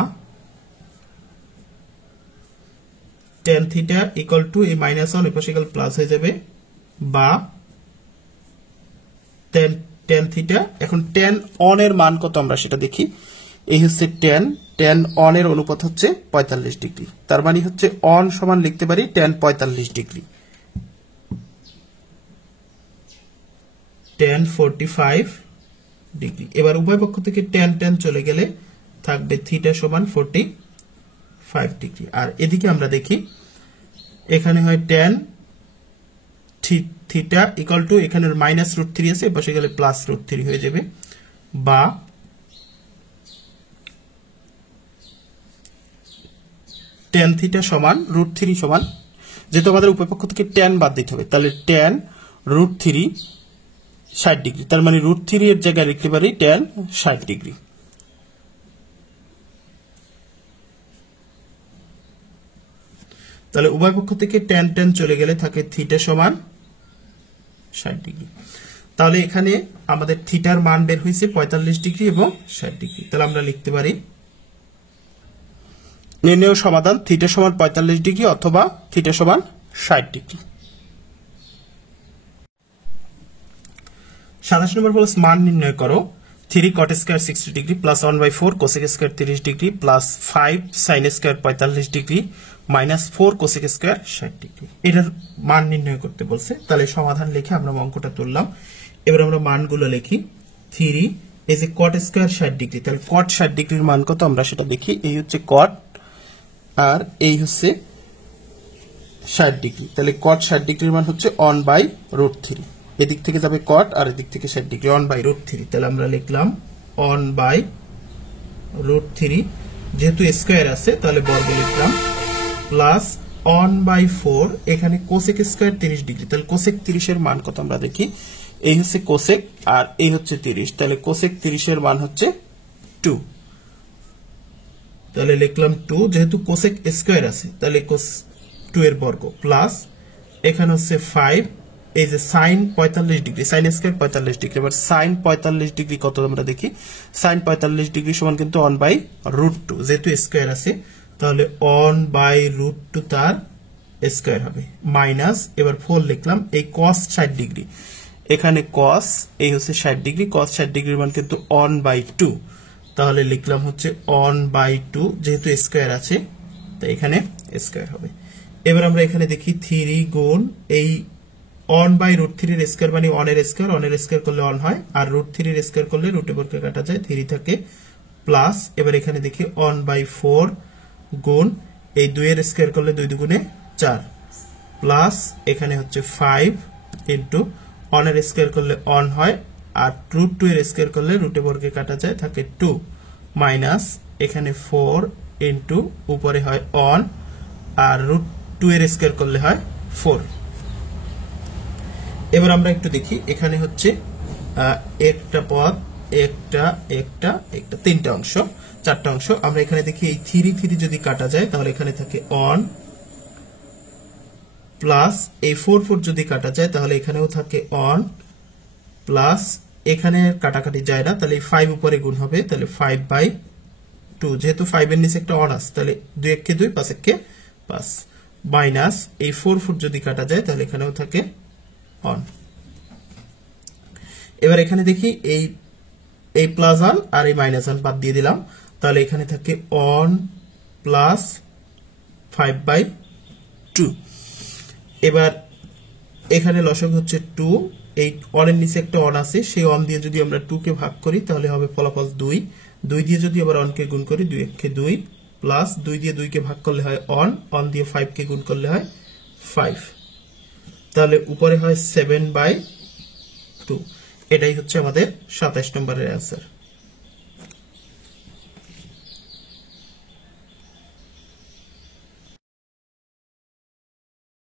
tan থিটা ইকুয়াল টু এই মাইনাস 1 এপাশে গেলে প্লাস হয়ে যাবে, বা tan থিটা। এখন tan on এর মান কত আমরা সেটা দেখি। এই হচ্ছে tan on এর অনুপাত হচ্ছে 45 ডিগ্রি, তার মানে হচ্ছে on সমান লিখতে পারি tan 45 ডিগ্রি, tan 45 ডিগ্রি। এবার উভয় পক্ষ থেকে tan চলে গেলে থাকবে থিটা সমান 45 ডিগ্রি। আর এদিকে আমরা দেখি এখানে হয় tan থিটা ইকুয়াল টু এখানে মাইনাস রুট 3 আছে, বসে গেলে প্লাস রুট 3 হয়ে যাবে, বা tan থিটা সমান রুট 3 সমান, যেহেতু আমাদের উভয় পক্ষ থেকে tan বাদ দিতে হবে, তাহলে tan রুট 3 60 ডিগ্রি, তার মানে রুট 3 এর জায়গায় লিখতে পারি tan 60 ডিগ্রি। তাহলে উভয় পক্ষ থেকে tan চলে গেলে থাকে থিটা সমান 60 ডিগ্রি। তাহলে এখানে আমাদের থিটার মান বের হয়েছে 45 ডিগ্রি এবং 60 ডিগ্রি। তাহলে আমরা লিখতে পারি নির্ণয় সমাধান থিটা সমান 45 ডিগ্রি অথবা থিটা সমান 60 ডিগ্রি। 27 নম্বর বলে মান নির্ণয় করো 3 cot square 60 degree plus 1/4 cosec square 30 degree plus 5 sine square 45 degree minus 4 cosec square 60 degree. এটার মান নির্ণয় করতে বলছে। তাহলে সমাধান লিখে আমরা অঙ্কটা তুললাম। এবার আমরা মানগুলো লিখি। 3 এই যে cot স্কয়ার 60 ডিগ্রি, তাহলে cot 60 ডিগ্রির মান কত আমরা সেটা দেখি। এই হচ্ছে cot আর এই হচ্ছে 60 ডিগ্রি, তাহলে cot 60 ডিগ্রির মান হচ্ছে 1/√3। এদিক থেকে যাবে cot আর এদিক থেকে 60 ডিগ্রি 1/√3। তাহলে আমরা লিখলাম 1/√3, যেহেতু স্কয়ার আছে তাহলে বর্গ লিখলাম, প্লাস 1/4 এখানে কোসেক স্কয়ার 30 ডিগ্রি, তাহলে কোসেক 30 এর মান কত আমরা দেখি। এই হচ্ছে কোসেক আর এই হচ্ছে 30, তাহলে কোসেক 30 এর মান হচ্ছে 2। তাহলে লিখলাম 2, যেহেতু কোসেক স্কয়ার আছে তাহলে cos 2 এর বর্গ, প্লাস এখানে হচ্ছে 5, এই যে sin 45 degree, sin square 45 degree. এবার sin 45 ডিগ্রি কত আমরা দেখি। sin 45 ডিগ্রি সমান কিন্তু 1/√2, যেহেতু স্কয়ার আছে তাহলে 1/√2 তার স্কয়ার হবে, মাইনাস এবার 4 লিখলাম। এই cos 60 ডিগ্রি, এখানে cos এই হচ্ছে 60 ডিগ্রি, cos 60 ডিগ্রির মান কিন্তু 1/2, তাহলে লিখলাম হচ্ছে 1/2, যেহেতু স্কয়ার আছে তাই এখানে স্কয়ার হবে। এবার আমরা এখানে দেখি 3 গুণ এই অন বাই রুট থ্রির স্কোয়ার মানে অনের স্কোয়ার করলে অন হয়, আর রুট থ্রির স্কোয়ার করলে রুট উপরকে কাটা যায়, 3 থাকে প্লাস, এবার এখানে দেখি অন বাই 4 গুণ এই 2 এর স্কোয়ার করলে 2 দুগুণে 4 প্লাস এখানে হচ্ছে 5 ইন্টু অনের স্কোয়ার করলে অন হয়, আর রুট 2 এর স্কোয়ার করলে রুট উপরকে কাটা যায়, থাকে 2 মাইনাস এখানে 4 ইন্টু উপরে হয় অন, আর রুট 2 এর স্কোয়ার করলে হয় 4। এবার আমরা একটু দেখি এখানে হচ্ছে একটা পদ, একটা একটা একটা তিনটা অংশ, চারটা অংশ। আমরা এখানে দেখি এই 3 যদি কাটা যায় তাহলে এখানে থাকে অন, প্লাস এই 4 যদি কাটা যায় তাহলে এখানেও থাকে অন, প্লাস এখানে কাটাকাটি যায় না তাহলে 5 উপরে গুণ হবে, তাহলে 5/2, যেহেতু 5 এর নিচে একটা অন আছে তাহলে 2 1 কে 2 5 1 কে 5, মাইনাস এই 4 যদি কাটা যায় তাহলে এখানেও থাকে অন। এবার এখানে দেখি এই প্লাস ওয়ান আর এই মাইনাস ওয়ান বাদ দিয়ে দিলাম, তাহলে এখানে থাকে অন প্লাস 5/2। এবার এখানে লসাগু হচ্ছে 2, এই অনের নিচে একটা অন আছে, সেই অন দিয়ে যদি আমরা 2 কে ভাগ করি তাহলে হবে ফলাফল 2, 2 দিয়ে যদি আবার অনকে গুণ করি 2 1 কে 2 প্লাস 2 দিয়ে 2 কে ভাগ করলে হয় অন দিয়ে 5 কে গুণ করলে হয় 5, তাহলে উপরে হয় 7/2। এটাই হচ্ছে আমাদের 27 নম্বরের অ্যান্সার।